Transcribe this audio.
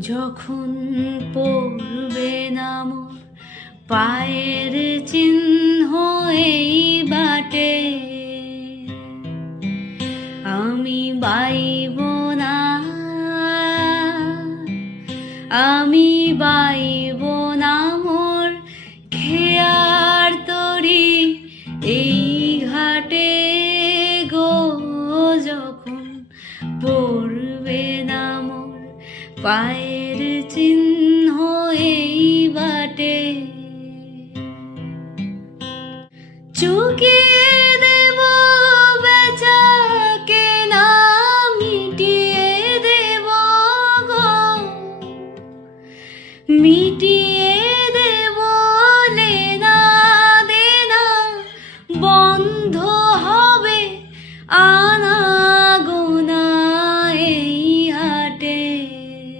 যখন পড়বে না মোর পায়ের চিহ্ন এই বাটে, আমি বাইব না, আমি বাইব না মোর খেয়ার তরি এই ঘাটে গো। যখন পড়বে না মোর পায়ের চিহ্ন এই বাটে, চুকিয়ে দেব বেচা কেনা, মিটিয়ে দেব গো।